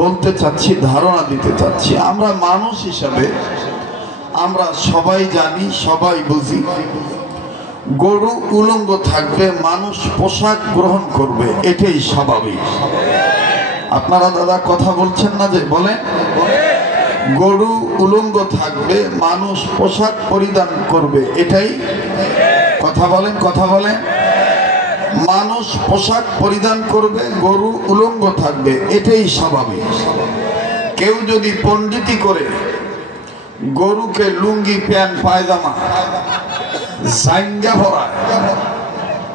বলতে চাচ্ছি, ধারণা দিতে চাচ্ছি। আমরা মানুষ হিসাবে আমরা সবাই জানি, সবাই বুঝি, গরু উলঙ্গ থাকবে, মানুষ পোশাক গ্রহণ করবে, এটাই স্বাভাবিক। আপনারা দাদা কথা বলছেন না যে? বলেন, গরু উলঙ্গ থাকবে, মানুষ পোশাক পরিধান করবে, এটাই কথা বলেন, কথা বলেন। মানুষ পোশাক পরিধান করবে, গরু উলঙ্গ থাকবে, এটাই স্বাভাবিক। কেউ যদি পণ্ডিতি করে গরুকে লুঙ্গি প্যান্ট পায়জামা জাঙ্গা ভরায়,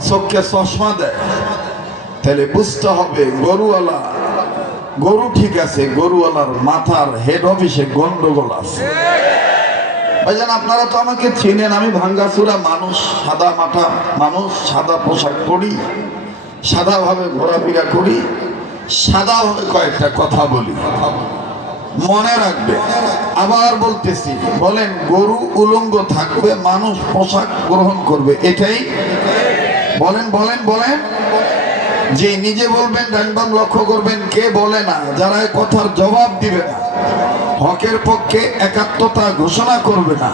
চোখে চশমা দেয়, তাহলে বুঝতে হবে গরুওয়ালা, গরু ঠিক আছে, গরুওয়ালার মাথার হেড অফিসে গন্ডগোল আছে। ভাইজান আপনারা তো আমাকে চিনেন, আমি ভাঙ্গাচুরা মানুষ, সাদা মাথা মানুষ, সাদা পোশাক পরি, সাদাভাবে ঘোরাফেরা করি, সাদাভাবে কয়েকটা কথা বলি, মনে রাখবে। আবার বলতেছি, বলেন গরু উলঙ্গ থাকবে, মানুষ পোশাক গ্রহণ করবে, এটাই বলেন, বলেন, বলেন। যে নিজে বলবেন, ডানবাম লক্ষ্য করবেন, কে বলে না, যারা কথার জবাব দিবে না, হকের পক্ষে একাত্মতা ঘোষণা করবে না,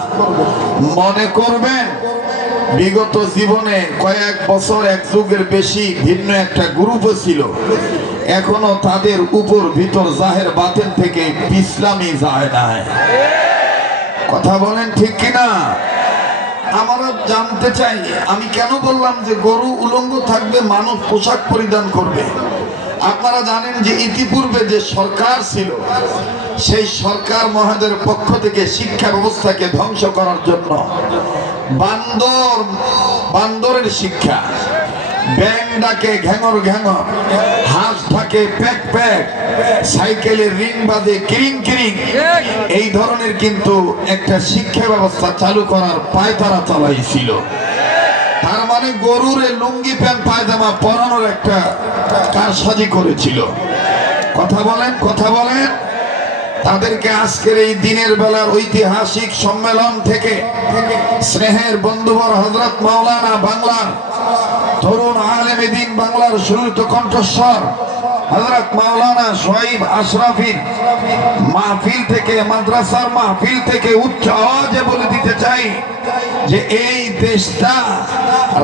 মনে করবেন বিগত জীবনে কয়েক বছর, এক যুগের বেশি ভিন্ন একটা গ্রুপ ছিল, এখনো তাদের উপর ভিতর জাহের বাতেন থেকে ইসলামী যায় না। কথা বলেন ঠিক কিনা? আমরা জানতে চাই, আমি কেন বললাম যে গরু উলঙ্গ থাকবে, মানুষ পোশাক পরিধান করবে? আপনারা জানেন যে ইতিপূর্বে যে সরকার ছিল, সেই সরকার মহাদের পক্ষ থেকে শিক্ষা ব্যবস্থাকে ধ্বংস করার জন্য বান্দরের শিক্ষা, ব্যাং ডাকে ঘ্যাঙর ঘ্যাঙর, হাঁস ডাকে প্যাক প্যাক, সাইকেলের রিং বাজে কিরিং কিরিং, এই ধরনের কিন্তু একটা শিক্ষা ব্যবস্থা চালু করার পায়তারা চালাইছিল। তার মানে গরুরে লুঙ্গি প্যান্ট পায়জামা পরানোর একটা কারসাজি করেছিল। কথা বলেন, কথা বলেন। তাদেরকে আজকের এই দিনের বেলার ঐতিহাসিক সম্মেলন থেকে স্নেহের বন্ধুবর হযরত মাওলানা, বাংলার তরুণ আলেমে দ্বীন, বাংলার সুরত কণ্ঠস্বর হযরত মাওলানা সোহাইব আশরাফির মাহফিল থেকে, মাদ্রাসার মাহফিল থেকে উচ্চ আওয়াজে বলে দিতে চাই যে এই দেশটা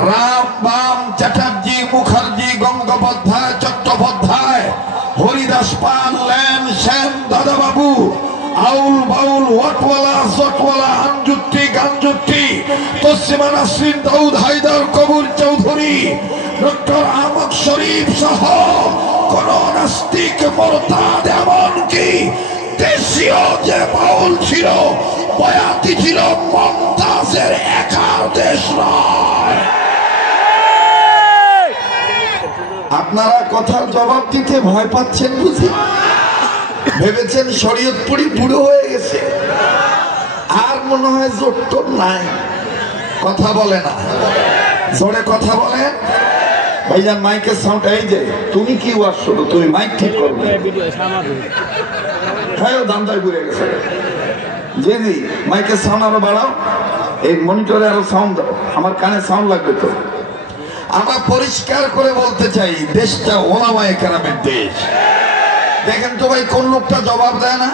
রাম, বাম, চ্যাটার্জি, মুখার্জি, গঙ্গোপাধ্যায়, চট্টোপাধ্যায়, হরিদাস পাল, ল্যান, শ্যাম, দাদাবাবু, আউল বাউল, ওয়াটওয়ালা, জটওয়ালা, আনজুত্তি, গানজুত্তি, তসলিমা নাসরিন, দাউদ হায়দার, কবুল চৌধুরী, ডক্টর আহমদ শরীফ সহ কোন নাস্তিক, মুরতাদ, এমনকি দেশীয় যে বাউল ছিল, বয়াতি ছিল, মমতাজের একা দেশ নয়। আপনারা কথার জবাব দিতে ভয় পাচ্ছেন বুঝি? ভেবেছেন শরীয়তপুরি বুড়ো হয়ে গেছে, আর মনে হয় জোর নাই, কথা বলে না, জোরে কথা বলে। ভাইজান মাইকের সাউন্ড, এই যে তুমি কি ওয়াজ শুরু, তুমি মাইক ঠিক করবে, হ্যাঁ দামদার ঘুরে গেছে, জি জি মাইকের সাউন্ড আরো বাড়াও, এই মনিটরে আরো সাউন্ড দাও, আমার কানে সাউন্ড লাগবে তো। আমরা পরিষ্কার করে বলতে চাই, দেশটা ওলামায়ে কেরামের দেশ। দেখেন তো ভাই, কোন লোকটা জবাব দেয় না?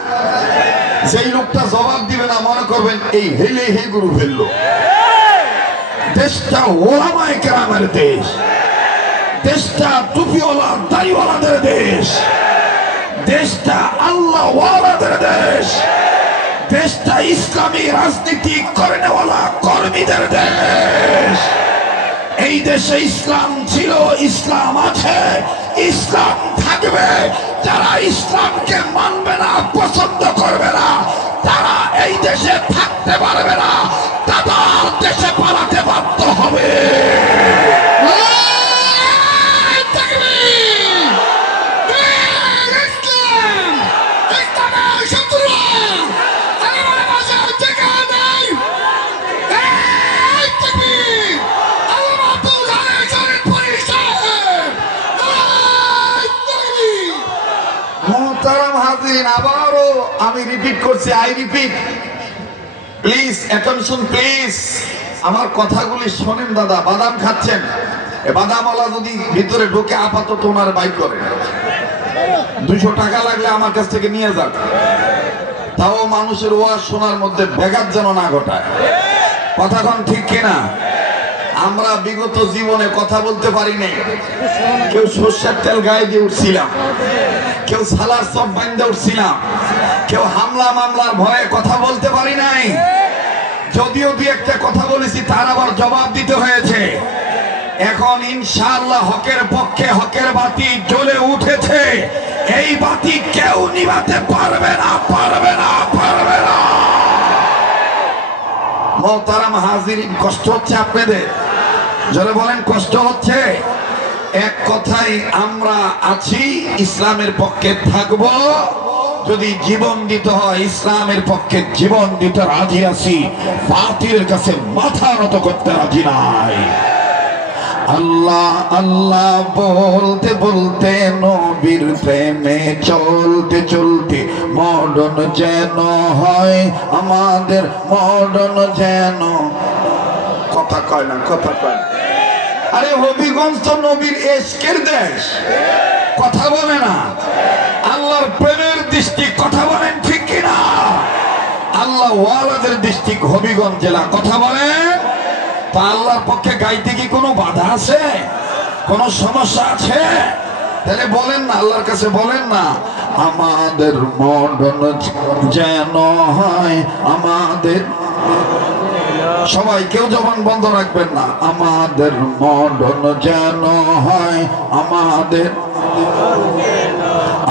যেই লোকটা জবাব দিবে না, মনে করবেন এই হেলে হে গুরু ফেললো। দেশটা ওলামায়ে কেরামের দেশ, দেশটা টুপিওয়ালা দাড়িওয়ালাদের দেশ, দেশটা আল্লাহ ওয়ালাদের দেশ, দেশটা ইসলামী রাজনীতি করে নেওয়ালা কর্মীদের দেশ। এই দেশে ইসলাম ছিল, ইসলাম আছে, ইসলাম থাকবে। যারা ইসলামকে মানবে না, পছন্দ করবে না, তারা এই দেশে থাকতে পারবে না, তাদের দেশে পালাতে বাধ্য হবে। আবারও আমি রিপিট করছি, I repeat, please attention please, আমার কথাগুলি শোনেন দাদা। বাদাম খাচ্ছেন, বাদামওয়ালা যদি ভিতরে ঢোকে আপাতত ওনার বাইক করে, 200 টাকা লাগলে আমার কাছ থেকে নিয়ে যান, তাও মানুষের ওয়াজ শোনার মধ্যে ব্যাঘাত যেন না ঘটায়। কথা কোন ঠিক কিনা? আমরা বিগত জীবনে কথা বলতে পারি নাই। কেউ সর্ষের তেল গায়ে দিয়ে উঠছিলাম, কেউ সালার সব বান্ধে উঠছিলাম, কেউ হামলা মামলার ভয়ে কথা বলতে পারি নাই। যদিও দুই একটা কথা বলেছি তার আবার জবাব দিতে হয়েছে। এখন ইনশাআল্লাহ হকের পক্ষে হকের বাতি জ্বলে উঠেছে। এই বাতি কেউ নিভাতে পারবে না, পারবে না, পারবে না। মোহতারাম হাজিরিন, কষ্ট হচ্ছে আপনাদের? জোরে বলেন, কষ্ট হচ্ছে? এক কথায় আমরা আছি, ইসলামের পক্ষে থাকবো। যদি জীবন দিতে হয় ইসলামের পক্ষে জীবন দিতে রাজি আছি, বাতিলের কাছে মাথা নত করতে রাজি নাই। আল্লাহ আল্লাহ বলতে বলতে নবীর প্রেমে চলতে চলতে মরণ যেন হয় আমাদের, মরণ যেন। কথা কয় না, কথা কয় না। আরে হবিগঞ্জ তো নবীর এশকের দেশ, কথা বলে না। আল্লাহর প্রেমের ডিস্ট্রিক্ট, কথা বলেন ঠিক কিনা? আল্লাহ ওয়ালাদের ডিস্ট্রিক্ট হবিগঞ্জ জেলা, কথা বলেন। তা আল্লাহর পক্ষে গাইতে কি কোনো বাধা আছে? কোনো সমস্যা আছে? তাহলে বলেন না, আল্লাহর কাছে বলেন না, আমাদের মরণ যেন হয় আমাদের। সবাই কেউ জবান বন্ধ রাখবেন না। আমাদের মরণ যেন হয় আমাদের।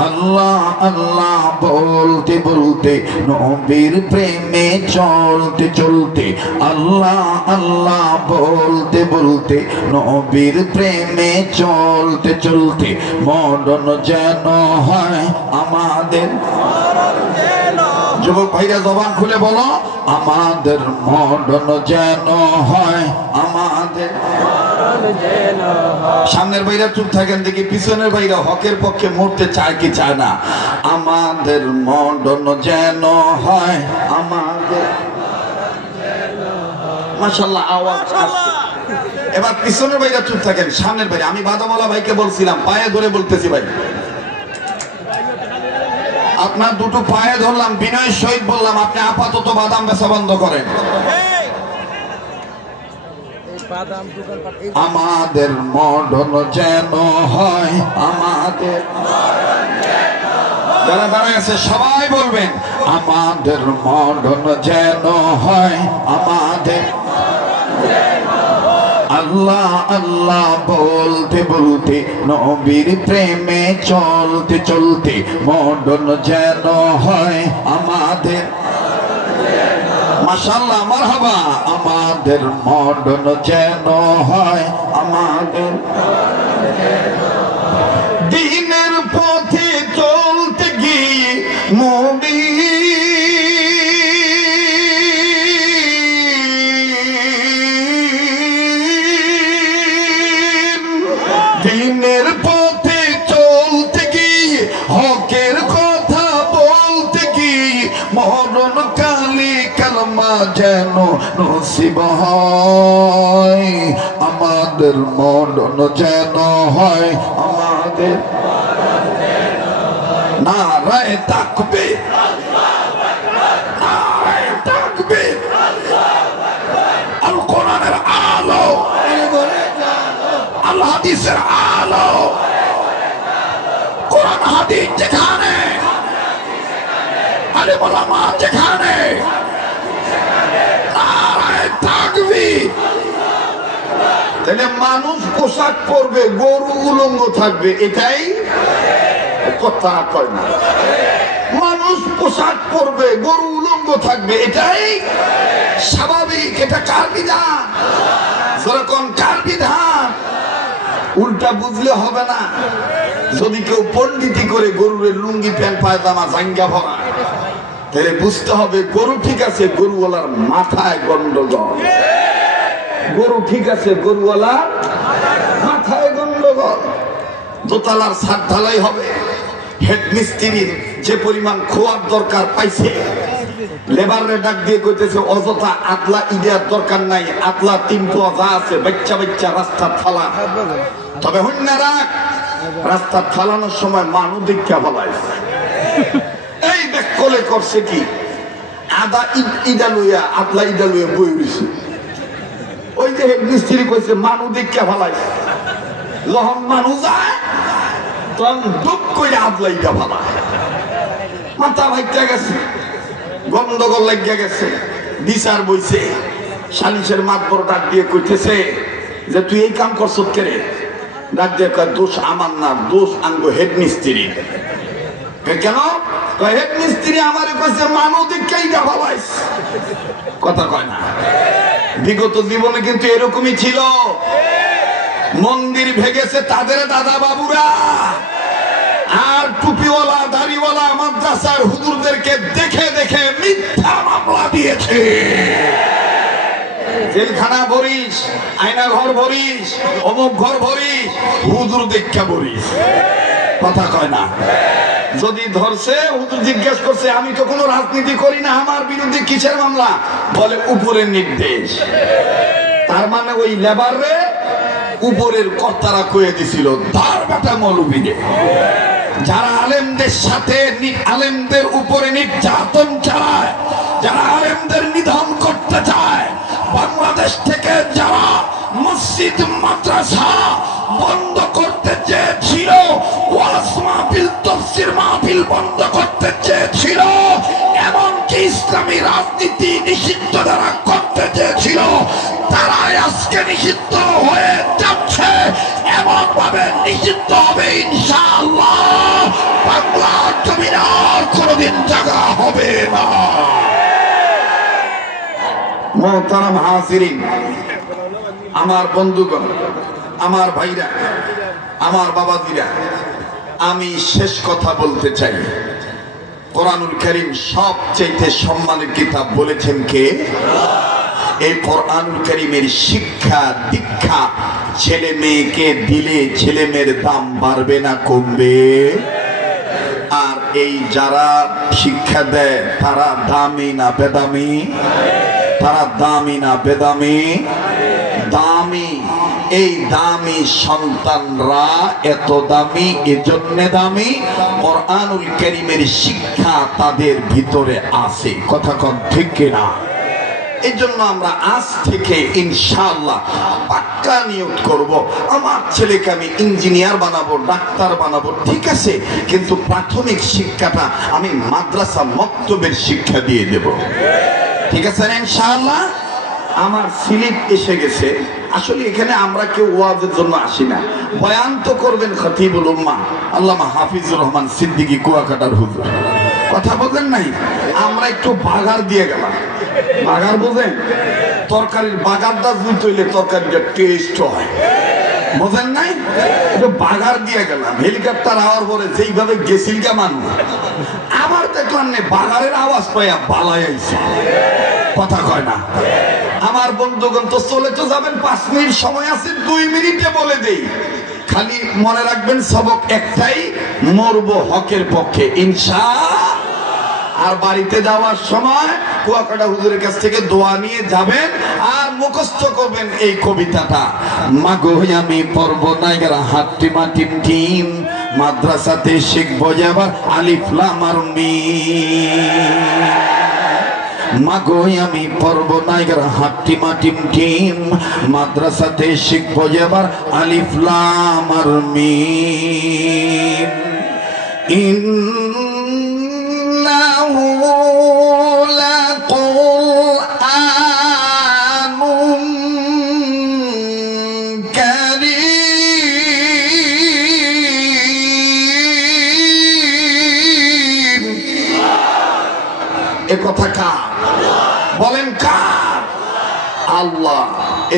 আল্লাহ আল্লাহ বলতে বলতে নবীর প্রেমে চলতে চলতে, আল্লাহ আল্লাহ বলতে বলতে নবীর প্রেমে চলতে চলতে মরণ যেন হয় আমাদের। যুবক ভাইরা জবান খুলে বলো, আমাদের মরণ যেন হয় আমাদের। সামনের ভাইরা চুপ থাকেন দেখি, পিছনের ভাইরা হকের পক্ষে মরতে চায় কি চায় না? আমাদের মরণ যেন হয় আমাদের। মাশাআল্লাহ, আওয়াজ আসছে। এবার পিছনের ভাইরা চুপ থাকেন, সামনের ভাইরা। আমি বাদামওয়ালা ভাইকে বলছিলাম, পায়ে ধরে বলতেছি ভাই, আপনার দুটো পায়ে ধরলাম, বিনয়ের সহিত বললাম, আপনি আপাতত বাদাম বেচা বন্ধ করেন। আমাদের মরণ যেন হয় আমাদের। যারা দাঁড়ায় আছে সবাই বলবেন, আমাদের মরণ যেন হয় আমাদের। আল্লাহ আল্লাহ বলতে বলতে নবীর প্রেমে চলতে চলতে মরণ যেন হয় আমাদের। মাশাআল্লাহ, মারহাবা। আমাদের মরণ যেন হয় আমাদের। দিনের পথে চলতে গিয়ে দিনের পথে চলতে গিয়ে হকের কথা বলতে গিয়ে মরণ কালে কালমা যেন নসিব হয় আমাদের। মরণ যেন হয় আমাদের। নারায়ে তাকবীর, নারায়ে তাকবীর। আল কোরআনের আলো, আল হাদিসের আলো। কোরআন হাদিস যেখানে, আলেম ওলামা যেখানে, নারায়ে তাকবীর। তাহলে মানুষ পোশাক পরবে, গরু উলঙ্গ থাকবে, এটাই কথা কয় না? মানুষ পোশাক পরবে, গরু উলঙ্গ থাকবে, এটাই স্বাভাবিক। এটা কার বিধান? যেরকম কার বিধান? উল্টা বুঝলে হবে না। যদি কেউ পণ্ডিতি করে গরুর লুঙ্গি প্যান্ট পায়জামা জাঙ্গা ভরা, তাহলে বুঝতে হবে গরু ঠিক আছে, গরুওয়ালার মাথায় গন্ডগোল। গরু ঠিক আছে, গরুওয়ালার মাথায় গন্ডগোল। দোতলার ছাদ ঢালাই হবে, হেড মিস্ত্রির যে পরিমাণ খোয়ার দরকার পাইছে, লেবারের ডাক দিয়ে কইতেছে অযথা আতলা ইডিয়ার দরকার নাই, আতলা 3 পোয়া যা আছে বাচ্চা বাচ্চা রাস্তা ফালা। তবে হন্যা রাখ, রাস্তা ফালানোর সময় মানু দীক্ষা ফলায়। এই দেখ কোলে করছে কি আদা ইদা লইয়া আদলা ইদা লইয়া বই রয়েছে। ওই যে হেড মিস্ত্রি কইছে মানু দীক্ষা ফলায়, যখন মানু যায় তখন দুঃখ করে আদলা ইদা ফলায়। মাথা ভাইটা গেছে, গন্ডগোল লাগিয়া গেছে, বিচার বইছে। সালিশের মাতবর ডাক দিয়ে কইতেছে যে তুই এই কাম করছ কেরে? ডাক দিয়ে কয় দোষ আমার না, দোষ আঙ্গো হেড মিস্ত্রি। কেন? হেড মিস্ত্রি আমারে কইছে মানু দীক্ষাই ভাবাইস। কথা কয় না। বিগত জীবনে কিন্তু এরকমই ছিল। মন্দির ভেঙেছে তাদের দাদা বাবুরা, আর টুপিওয়ালা দাড়িওয়ালা মাদ্রাসার হুজুরদেরকে দেখে দেখে মিথ্যা মামলা দিয়েছে। জেলখানা ভরিস, আয়না ঘর ভরিস, অমুক ঘর ভরিস, হুজুর দীক্ষা ভরিস। কথা কয় না। যদি ধরছে হুজুর জিজ্ঞেস করছে আমি তো কোনো রাজনীতি করি না, আমার বিরুদ্ধে কিসের মামলা? বলে উপরের নির্দেশ। তার মানে ওই লেবার রে উপরের কর্তারা কয়ে দিছিল তার বেটা মৌলবীরে। যারা আলেমদের সাথে আলেমদের উপরে নির্যাতন চালায়, যারা আলেমদের নিধন করতে চায়, বাংলাদেশ থেকে যারা মসজিদ মাদ্রাসা বন্ধ করতে চেয়েছিল, ওয়াজ মাহফিল তাফসীর মাহফিল বন্ধ করতে চেয়েছিল, এমনকি ইসলামী রাজনীতি নিষিদ্ধ দ্বারা করতে চেয়েছিল, তারাই আজকে নিষিদ্ধ হয়ে যাচ্ছে। এমন ভাবে নিষিদ্ধ হবে ইনশাআল্লাহ, বাংলার জমিনে আর কোনোদিন জায়গা হবে না। মোহতারাম হাজিরিন, আমার বন্ধুগণ, আমার ভাইরা, আমার বাবাজিরা, আমি শেষ কথা বলতে চাই। কোরআনুল কারীম সবচেয়ে সম্মানের কিতাব বলেছেন কে? এই কোরআনুল কারীমের শিক্ষা দীক্ষা ছেলে মেয়েকে দিলে ছেলে মেয়ের দাম বাড়বে না কমবে? আর এই যারা শিক্ষা দেয় তারা দামি না বেদামি? তারা দামি না বেদামি? দামি। এই দামি সন্তানরা এত দামি এজন্য দামি, কোরআনুল কারীমের শিক্ষা তাদের ভিতরে আছে। কথা কন ঠিক কিনা? এই জন্য আমরা আজ থেকে ইনশাআল্লাহ পাক্কা নিয়ত করব, আমার ছেলেকে আমি ইঞ্জিনিয়ার বানাবো, ডাক্তার বানাবো। ঠিক আছে, কিন্তু প্রাথমিক শিক্ষাটা আমি মাদ্রাসা মক্তবের শিক্ষা দিয়ে দেব। ঠিক আছে না ইনশাআল্লাহ? আমার স্লিপ এসে গেছে। আসলে এখানে আমরা কেউ ওয়াজের জন্য আসি না, বয়ান তো করবেন খতিবুল উম্মাহ আল্লামা হাফিজুর রহমান সিদ্দিকী কুয়াকাটার হুজুর। কথা বলেন নাই? আমরা একটু বাগার দিয়ে গেলাম। বাগার বোঝেন? তরকারির বাগারটা যদি তৈলে তরকারিটা টেস্ট হয়, বোঝেন নাই? একটু বাগার দিয়ে গেলাম। হেলিকপ্টার আওয়ার পরে যেইভাবে গেছিল গে মানুষ, আবার দেখলাম না বাগারের আওয়াজ পাইয়া বালাই আইছে। কথা কয় না? আমার বন্ধুগণ, তো চলে তো যাবেন, 5 মিনিট সময় আছে, 2 মিনিটে বলে দেই। খালি মনে রাখবেন সবক একটাই, মরবো হকের পক্ষে ইনশাআল্লাহ। আর বাড়িতে যাওয়ার সময় কুয়াকাটা হুজুরের কাছ থেকে দোয়া নিয়ে যাবেন আর মুখস্থ করবেন এই কবিতাটা। মাগো আমি পড়ব নাইগারা হাট্টি মাটিম টিম, মাদ্রাসাতে শিখবো এবার আলিফ লাম আর মিম। মাগো আমি পড়ব নাইগারা হাট্টি মাটিম টিম, মাদ্রাসাতে শিখবো এবার আলিফ লাম আর মিম। ইন্নাহু লাকুরআনুন কারীম। এ কথা কার? বলেন কার? আল্লাহ।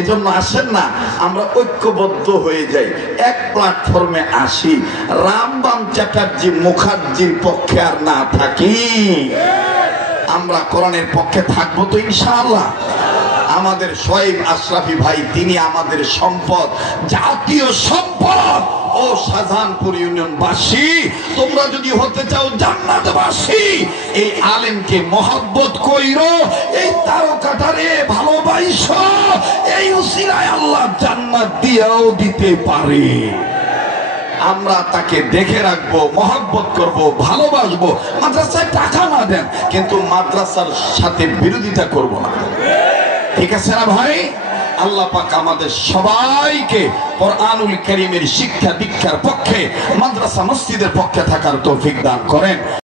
এজন্য আসেন না আমরা ঐক্যবদ্ধ হয়ে যাই, এক প্ল্যাটফর্মে আসি, রামবাম চ্যাটার্জি মুখার্জির পক্ষে আর না থাকি, আমরা কোরআনের পক্ষে থাকবো তো ইনশাআল্লাহ। আমাদের শোয়েব আশরাফি ভাই, তিনি আমাদের সম্পদ, জাতীয় সম্পদ। ও শাহজাহানপুর ইউনিয়নবাসী, তোমরা যদি হতে চাও জান্নাতবাসী, এই আলেমকে মহব্বত কইরো, এই তারকাটারে ভালোবাসো, এই উসিলায় আল্লাহ জান্নাত দিয়েও দিতে পারে। আমরা তাকে দেখে রাখবো, মহব্বত করব, ভালোবাসবো। মাদ্রাসায় টাকা না দেন, কিন্তু মাদ্রাসার সাথে বিরোধিতা করব না। ঠিক আছে না ভাই? আল্লাহ পাক আমাদের সবাইকে কোরআনুল কারীমের শিক্ষা দীক্ষার পক্ষে, মাদ্রাসা মসজিদের পক্ষে থাকার তৌফিক দান করেন।